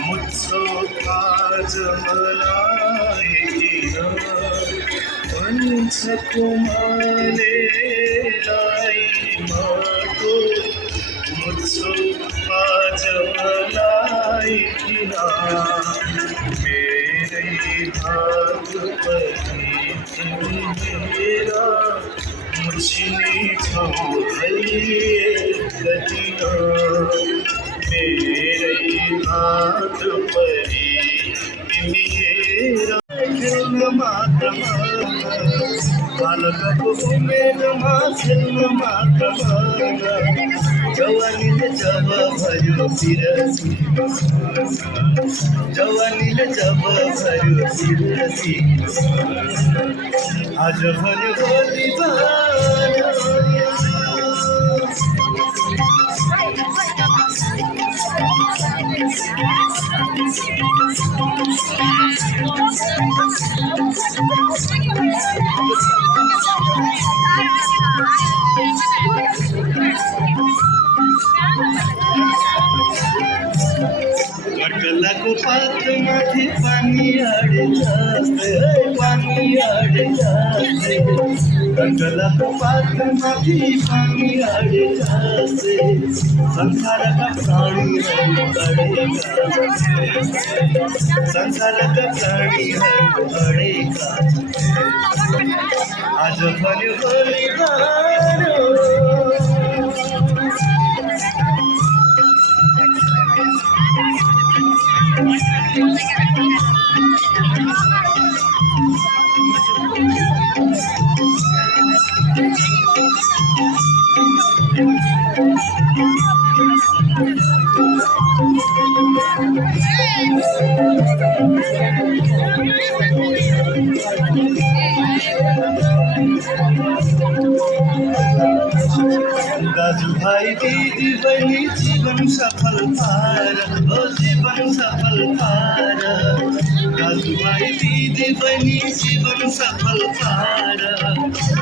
मुझसो काज मलाई पंच कुमाले लाई माटो मुझसो काज मलाई मेरे भाग पति मेरा मुझने छोड़िए कदिना मेरे हाथ परी मेरा खेल मातम बालक मेघ खेल मातम जवानी जब भयो सिरसी जवानी जब भयो सिरसी आज भन्यो भोलि कर्कलाको पातमाथि पानी आडे जस्तै पानी आडे जस्तै कर्कलाको पातमाथि पानी आडे जस्तै संसारका प्राणीहरू अडेका संसारका प्राणीहरू अडेका आज भन्यो भोलि भन्यो दाजु भाइ दिदी बहिनी जीवन सफल पार जीवन सफल पार दाजु भाइ दिदी बहिनी जीवन सफल पार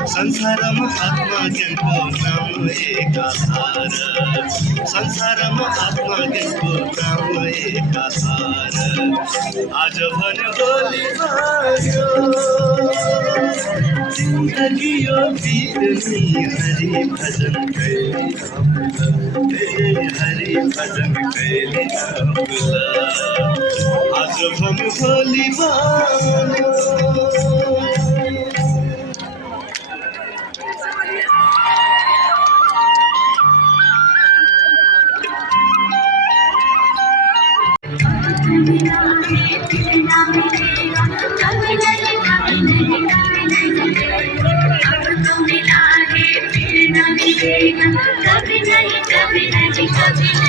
संसारमा आत्मा ज्ञानको नाम एक आधार संसारमा आत्मा ज्ञानको नाम एक आधार आज भन्यो भोलि भन्यो जिन्दगी यो बित्ने हरि भजन हरि भजन कैली आज भन्यो भोलि भन्यो कभी नहीं कभी